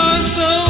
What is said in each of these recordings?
are so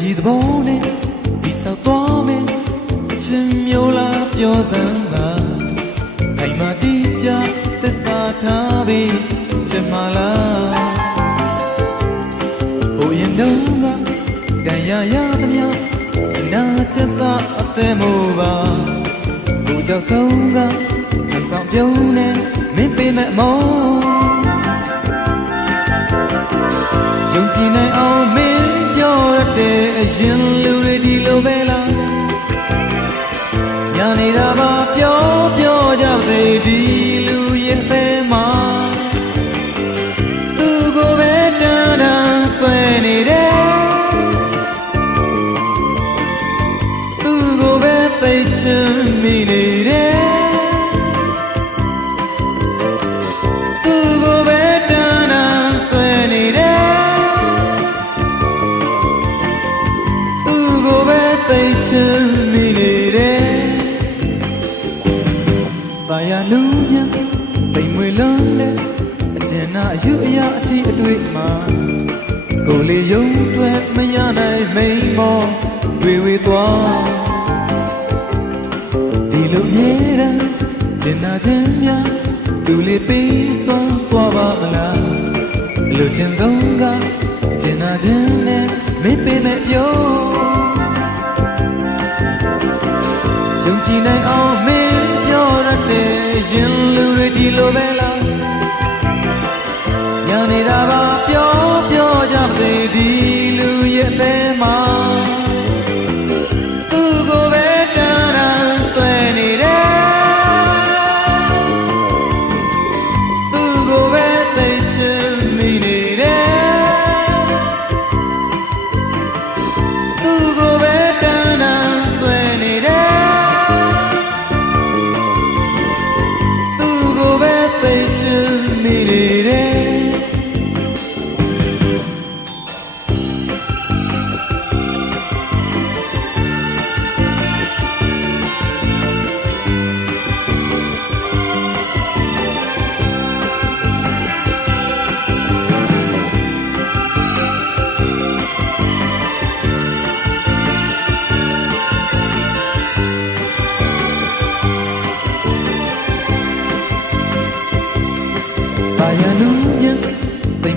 ရာရီသဘောနဲ့ဒီဆောက်သွားမယ်အချင်းမျိုးလားပြောစမ်းပါခိုင်မာတိကျသစ္စာထားပြီးချင်မလားဟိုရင်တော့ကတန်ရရသမျှနာချက်စာအသက်မို့ပါကိုကြောက်ဆုံးကအဆောင်ပြုံးနဲ့မင်းပေးမဲ့မောယုံကြည်နိုင်အောင်မင်း ပြောရတဲ့အရင်လူတွေဒီလိုပဲလားညာနေတာပါပြောပြောကြစေဒီလူ ယူအရာအထိအတွေ့မှာကိုယ်လေးယုံထွက်မရနိုင်မိန်မောတွေ့ဝေသွားဒီလိုမြဲတမ်းကျင်နာခြင်းများသူလေးပေးစွမ်းသွားပါမလားအလိုချင်ဆုံးကကျင်နာခြင်းနဲ့မင်းပေးမဲ့ပြောယုံကြည်နိုင်အောင်မင်းပြောရတဲ့ရင်လူတွေဒီလိုပဲလား ညာနေတာပါပြောပြောကြပါစေဒီလူရဲ့အသေးမှာ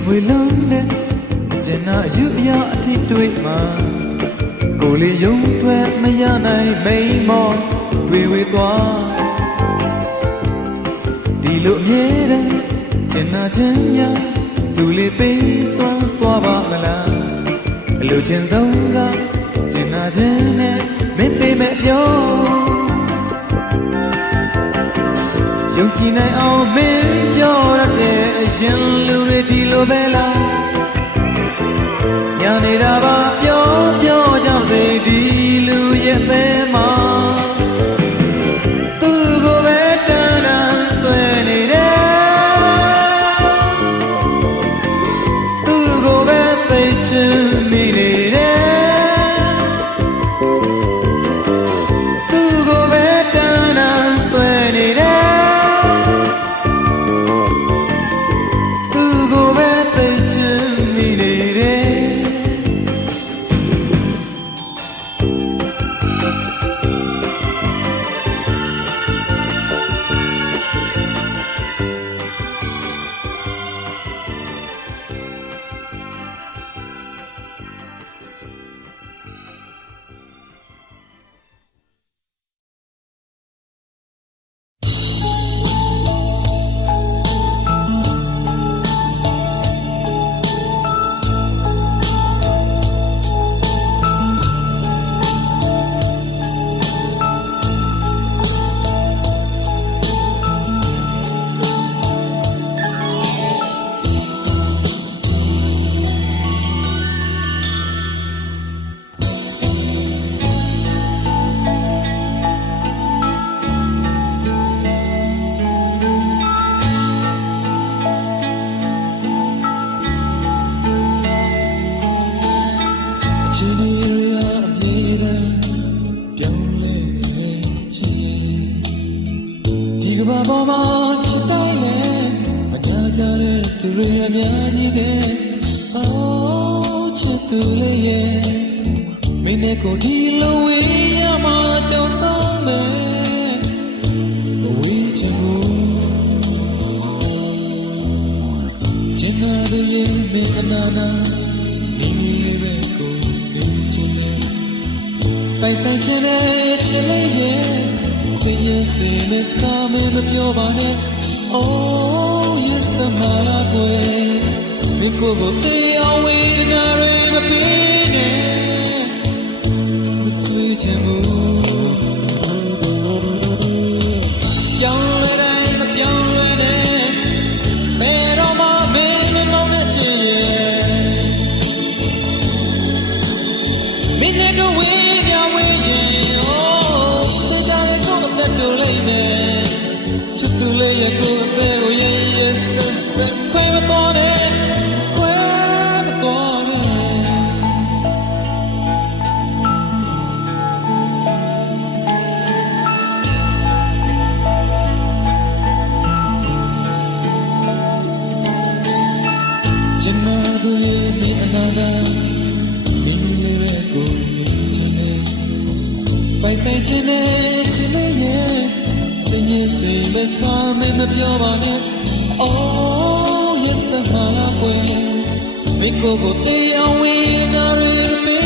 တွေလုံးနဲ့ကျင်နာယူအရာအထိတွေ့မှာကိုယ်လေးယုံထွက်မရနိုင်မိန်မောတွေဝေသွားဒီလိုအမြဲတမ်းကျင်နာခြင်းများလူလေးပေးစွမ်းသွားပါမလားအလိုချင်ဆုံးကကျင်နာခြင်းနဲ့မင်းပေးမဲ့ပြော ယုံကြည်နိုင်အောင်မင်းပြောရတဲ့အရင်လူတွေဒီလိုပဲလားညာနေတာပါပြောပြောကြောင့်စိဒီလူရဲ့အသေးမှာ အများကြီးတဲ့အော်ချစ်သူလေးရဲ့မင်းနဲ့ကိုဒီလိုဝေးရမှာကြောက်ဆောင်မယ်မဝေးချင်ဘူးချင်နာတဲ့ရဲ့မင်းအနာနာနေလေးပဲကိုနေချင်တယ်ပိုင်ဆိုင်ချင်တဲ့ချစ်လေးရဲ့စင်ရင်စင်နဲ့စကားမမပြောပါနဲ့ Oh ဒီကို ပဲကိုမြင်ချင်တယ်ပိုင်ဆိုင်ချင်တဲ့ချစ်လေးရဲ့စင်ရင်စင်ဘက်စကားမမပြောပါနဲ့ Oh yes မလာကွယ်မိကိုကိုတေးအောင်ဝေးနာရမေး